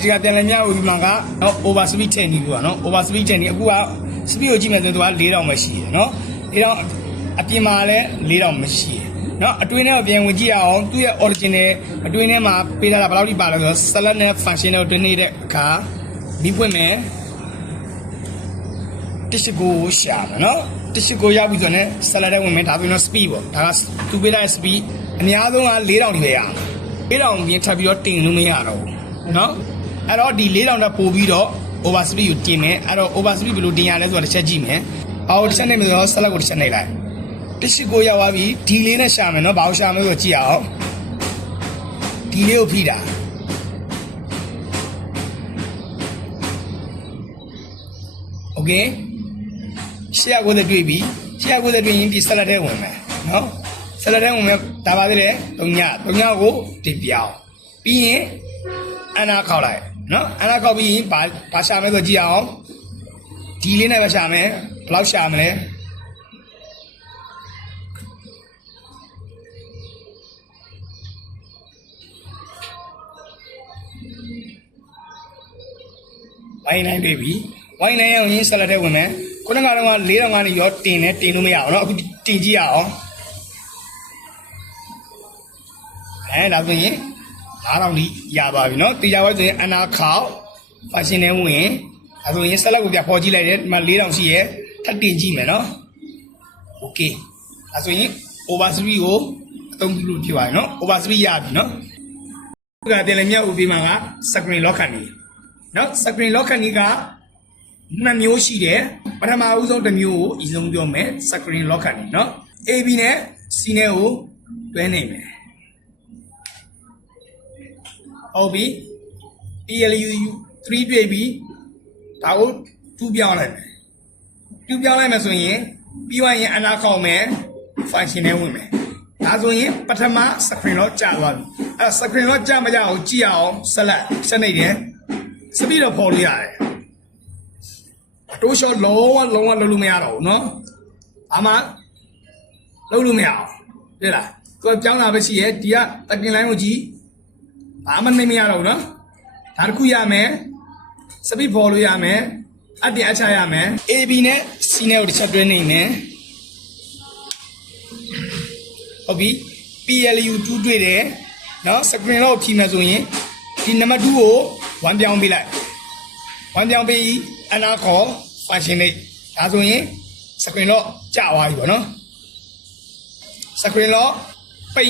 ဒီကပြန်လည်မြောက်ပြီးမှကနော် over speed 10နီးပေါ့နော် over speed 10နီးအခုက speed ကိုကြည့်မယ်ဆိုတော့သူက4000ပဲရှိတယ်နော်4000အပြင်မှာလည်း4000မရှိတယ်နော်အတွင်းထဲကိုပြန်ဝင်ကြည့်ရအောင်သူ့ရဲ့ original အတွင်းထဲမှာပေးထားတာဘယ်လောက်ထိပါလဲဆိုတော့ select နဲ့ function တွေတွင်းနေတဲ့အခါပြီးပွင့်မယ်တစ်ရှိကိုရှာမယ်နော်တစ်ရှိကိုရောက်ပြီဆိုတော့ select ထဲဝင်မယ်ဒါဆိုရင် speed ပေါ့ဒါကသူပေးထားတဲ့ speed အများဆုံးက4000ထိပဲရအောင်4000ပြင်ထပ်ပြီးတော့တင်လို့မရတော့ဘူးနော် အဲ့တော့ဒီ4000တက်ပို့ပြီးတော့ over speed ကိုတင်မယ်အဲ့တော့ over speed ဘယ်လိုတင်ရလဲဆိုတာတစ်ချက်ကြည့်မယ်အော်တစ်ချက်နေမယ်ဆိုတော့ select ကိုတစ်ချက်နှိပ်လိုက်တစ်ရှိကိုရောက်သွားပြီဒီလေးနဲ့ရှာမယ်နော်ဘာလို့ရှာမလဲဆိုတော့ကြည့်အောင်ဒီလေးကိုဖိတာโอเคရှေ့90တွေ့ပြီရှေ့90တွေ့ရင်ဒီ select ထဲဝင်မယ်နော် select ထဲဝင်မယ်ဒါပါသေးတယ်3ည3ညကိုတင်ပြောင်းပြီးရင်အနာခောက်လိုက် နော်အနာခောက်ပြီးရင်ဘာဘာရှာမလဲဆိုကြည့်အောင်ဒီလေးနဲ့ပဲရှာမယ်ဘယ်လောက်ရှာမလဲဝိုင်းနိုင်တွေ့ပြီဝိုင်းနိုင်အောင်ရင်းဆက်လက်ထဲဝင်မယ်ခုနကတော့4000ကနေရောတင်နေတင်လို့မရအောင်เนาะအခုတင်ကြည့်ရအောင်အဲဒါဆိုရင် 9000ဒီရပါပြီเนาะတေချာဝိုင်းဆိုရင်အနာခောက်ဖာရှင်နဲ့ဝင်ဒါဆိုရင်ဆက်လက်ကိုပြပေါ်ကြည့်လိုက်တယ်ဒီမှာ4000ရှိရဲထပ်တင်ကြည့်မယ်เนาะโอเคဒါဆိုရင် over 3ကိုအသုံးပြုလို့ဖြစ်ပါတယ်เนาะ over 3ရပြီเนาะကတယ်လည်းမြောက်ဦးပြီးမှက screen lock ခံနေเนาะ screen lock ခံနေကနှစ်မျိုးရှိတယ်ပထမဦးဆုံးတစ်မျိုးကိုအရင်ဆုံးပြောမယ် screen lock ခံနေเนาะ AB နဲ့ C နဲ့ကိုတွဲနေမယ် ဟုတ်ပြီ PLU 3တွေ့ပြီဒါကို2ပြောင်းလိုက်မယ်2ပြောင်းလိုက်မယ်ဆိုရင်ပြီးသွားရင်အနာခေါက်မယ် function နဲ့ဝင်မယ်ဒါဆိုရင်ပထမ screen lock ကြာသွားပြီအဲ screen lock ကြာမကြအောင်ကြည့်အောင်ဆက်လက်ဆက်နေတယ်စပီတော့ပေါ်လို့ရတယ်အတိုးရှော့လုံးဝလုံးဝလုံးလို့မရတော့ဘူးเนาะအမှလုံးလို့မရအောင်တွေ့လားသူကကြောင်းတာပဲရှိရဲ့ဒီကတက်ကင်လိုင်းကိုကြည့် ဘာမှနိုင်မရတော့ဘူးနော်ဒါတစ်ခုရမယ်စပစ်ဖော်လို့ရမယ်အတင်အချရမယ် AB နဲ့ C နဲ့ကိုတစ်ချက်တွဲနေမယ်ဟုတ်ပြီ PLU 2တွေ့တယ်နော်စကရင်တော့ဖြီးမယ်ဆိုရင်ဒီနံပါတ်2ကို1ပြောင်းပေးလိုက်1ပြောင်းပေးအနာခေါ် function လေးဒါဆိုရင်စကရင်တော့ကြာသွားပြီပေါ့နော်စကရင်တော့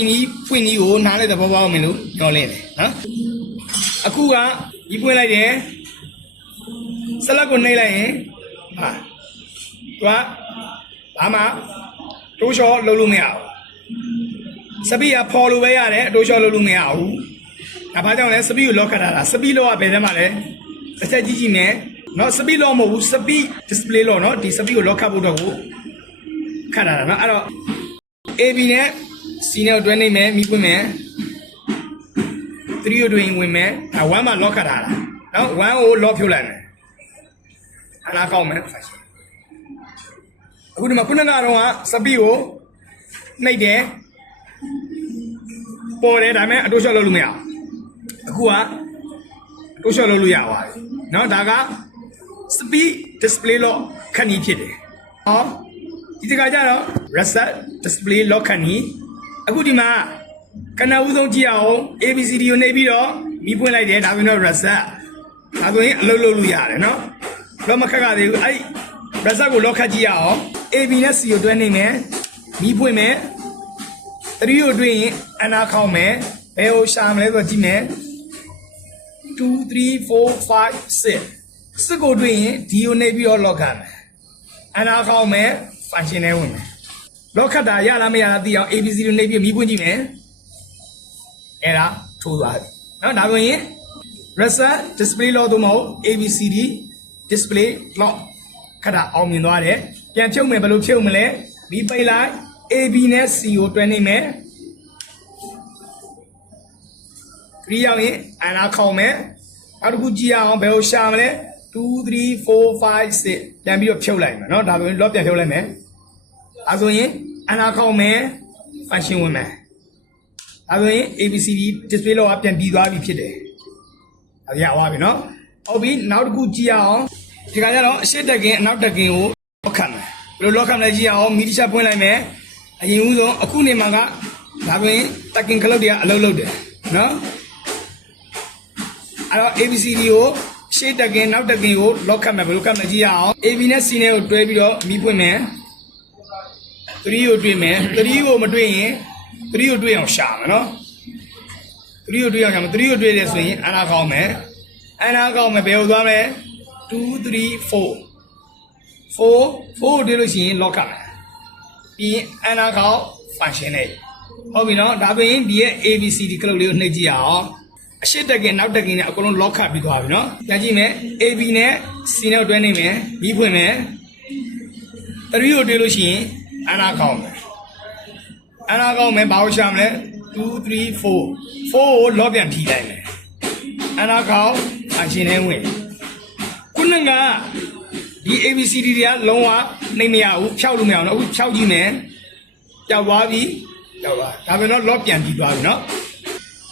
နီးဖွင့်နီးကိုနားလဲတဲ့ဘောပေါက်မလို့ညောလင်းတယ်နော်အခုကဒီပွင့်လိုက်တယ်ဆလက်ကိုနှိပ်လိုက်ရင်ဟာသူကဘာမှတိုးလျှော့လုပ်လို့မရဘူးစပီကဖော်လို့ပဲရတယ်အတိုးလျှော့လုပ်လို့မရဘူးဒါဘာကြောင့်လဲစပီကိုလော့ခတ်ထားတာစပီလော့ကဘယ်ထဲမှာလဲတစ်ချက်ကြည့်ကြည့်မယ်နော်စပီလော့မဟုတ်ဘူးစပီ display လော့နော်ဒီစပီကိုလော့ခတ်ဖို့တော့ကိုခတ်ထားတာနော်အဲ့တော့ AB နဲ့ C နဲ့တွဲနေမယ်မိပွင့်မယ်3ကိုတွင်ဝင်မယ်ဒါ1မှာ lock ခတ်ထားတာနော်1ကို lock ဖြုတ်လိုက်မယ်အလားကောင်းမယ်အခုဒီမှာခုနကတော့စပီကိုနှိပ်တယ်ပေါ်တယ်ဒါပေမဲ့အတိုးရှော့လုပ်လို့မရဘူးအခုကအတိုးရှော့လုပ်လို့ရပါတယ်နော်ဒါက speed display lock ခဏီးဖြစ်တယ်ဟောဒီတခါကျတော့ reset display lock ခဏီး အခုဒီမှာကနဦးဆုံးကြည့်အောင် ABCD ကိုနှိပ်ပြီးတော့မိဖွင့်လိုက်တယ်ဒါဆိုရင်တော့ reset ဒါဆိုရင်အလုပ်လုပ်လို့ရတယ်နော်တော့မခက်ခက်သေးဘူးအဲ့ reset ကို lock ခတ်ကြည့်ရအောင် AB နဲ့ C ကိုတွဲနေမယ်မိဖွင့်မယ်3ကိုတွင်းရင်အနာခေါက်မယ်ဘယ်ကိုရှာမလဲဆိုတော့ကြည့်မယ်2 3 4 5 6စစ်ကိုတွင်းရင်ဒီကိုနေပြီးတော့ lock ခတ်မယ်အနာခေါက်မယ် function နဲ့ဝင်မယ် လောခတ်တာရလားမရလားသိအောင် ABC လို့နှိပ်ပြီးမိပွင့်ကြည့်မယ်အဲ့ဒါထိုးသွားပြီနော်ဒါဆိုရင် result display log တို့မဟုတ် ABCD display log ခတာအောင်မြင်သွားတယ်ပြန်ဖြုတ်မယ်ဘယ်လိုဖြုတ်မလဲဒီပိတ်လိုက် AB နဲ့ C ကိုတွဲနေမယ်ခရီးရောက်ရင်အနာခေါင်မယ်နောက်တစ်ခုကြည့်အောင်ဘယ်ကိုရှာမလဲ2 3 4 5 6ပြန်ပြီးတော့ဖြုတ်လိုက်မယ်နော်ဒါဆိုရင် log ပြန်ဖြုတ်လိုက်မယ် အဲဆိုရင်အနာခေါင်မယ် function ဝင်မယ်အဲဆိုရင် ABCD display lock ကပြန်ပြီးသွားပြီဖြစ်တယ်ဒါရပါပြီနော်ဟုတ်ပြီနောက်တစ်ခုကြည့်ရအောင်ဒီကကြတော့အရှိတက်ကင်အနောက်တက်ကင်ကိုလောက်ခတ်မယ်ဘယ်လိုလောက်ခတ်မလဲကြည့်ရအောင်မီးတစ်ချက်ပွင့်လိုက်မယ်အရင်ဦးဆုံးအခုနေမှာကဒါပင်တက်ကင်ကလုတ်တွေကအလုပ်လုပ်တယ်နော်အဲ့တော့ ABCD ကိုရှေ့တက်ကင်နောက်တက်ကင်ကိုလောက်ခတ်မယ်ဘယ်လိုခတ်မလဲကြည့်ရအောင် AB နဲ့ C နဲ့ကိုတွဲပြီးတော့မီးပွင့်မယ် 3ကိုတွေ့မယ်3ကိုမတွေ့ရင်3ကိုတွေ့အောင်ရှာမယ်နော်3ကိုတွေ့အောင်ရှာမယ်3ကိုတွေ့တယ်ဆိုရင်အနာကောင်းမယ်အနာကောင်းမယ်ဘယ်ကိုသွားမလဲ2 3 4 4 4ကိုတွေ့လို့ရှိရင် lock ခတ်မယ်ပြီးရင်အနာကောင်း function နဲ့ဟုတ်ပြီနော်ဒါဆိုရင်ဒီရဲ့ ABCD ကလုတ်လေးကိုနှိပ်ကြည့်ရအောင်အရှိတက်ကင်နောက်တက်ကင်နဲ့အကုန်လုံး lock ခတ်ပြီးသွားပြီနော်ပြန်ကြည့်မယ် AB နဲ့ C နဲ့တွဲနေမယ်ပြီးဖွင့်မယ်3ကိုတွေ့လို့ရှိရင် အနာကောင်းမယ်အနာကောင်းမယ်ဘာလို့ရှာမလဲ2 3 4 4ကိုလော့ပြန်ထိလိုက်မယ်အနာကောင်းအရှင်နဲ့ဝင်ခုနကဒီ ABCD တွေကလုံးဝနှိမ့်မရဘူးဖြောက်လို့မရအောင်နော်အခုဖြောက်ကြည့်မယ်ပျောက်သွားပြီပျောက်သွားဒါပဲတော့လော့ပြန်ပြီးသွားပြီနော်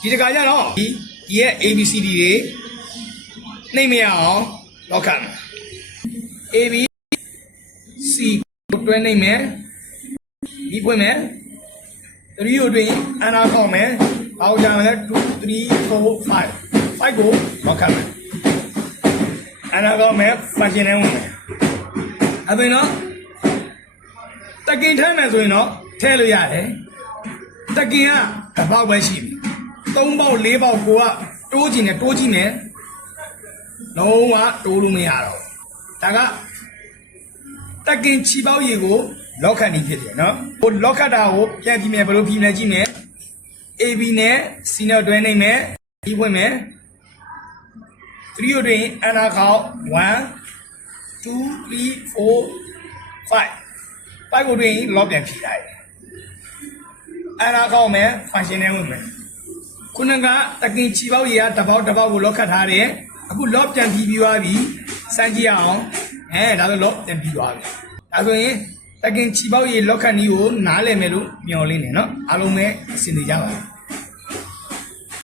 ဒီတခါကျတော့ဒီဒီရဲ့ ABCD တွေနှိမ့်မရအောင်လော့ခတ်မယ် AB C ကိုတွဲနှိမ့်မယ် ဒီပွင့်မယ်3ကိုတွင်အနာခေါက်မယ်အောက်ကြမယ်2 3 4 5 5ကိုလော့ခတ်မယ်အနာခေါက်မယ် function နဲ့ဝင်မယ်အဲ့ဒါနော်တကင်ထဲမယ်ဆိုရင်တော့ထဲလို့ရတယ်တကင်ကတစ်ပေါက်ပဲရှိပြီသုံးပေါက်လေးပေါက်ကိုကတိုးကြည့်နေတိုးကြည့်နေလုံးဝတိုးလို့မရတော့ဘူးဒါကတကင်ချီပေါက်ရေကို လော့ခတ်နေဖြစ်တယ်နော်ဟိုလော့ခတ်တာကိုပြန်ကြည့်မယ်ဘယ်လိုကြည့်မလဲကြည့်မယ် AB နဲ့ C နဲ့တွဲနေမယ်ဒီဝင်မယ်3ကိုတွင်အနာခေါက်1 2 3 4 5 5ကိုတွင်လော့ပြန်ဖြည့်လိုက်အနာခေါက်မယ် function နဲ့ဝင်မယ်ခုနကတကင်ချီပေါက်ရေကတစ်ပေါက်တစ်ပေါက်ကိုလော့ခတ်ထားတယ်အခုလော့ပြန်ဖြည့်ပြီးသွားပြီစမ်းကြည့်အောင်အဲဒါဆိုလော့ပြန်ပြီးသွားပြီဒါဆိုရင် တကင်ချီပေါက်ရေလောက်ခဏီးကိုနားလည်မယ်လို့မျှော်လင့်တယ်နော်အားလုံးပဲအဆင်ပြေကြပါ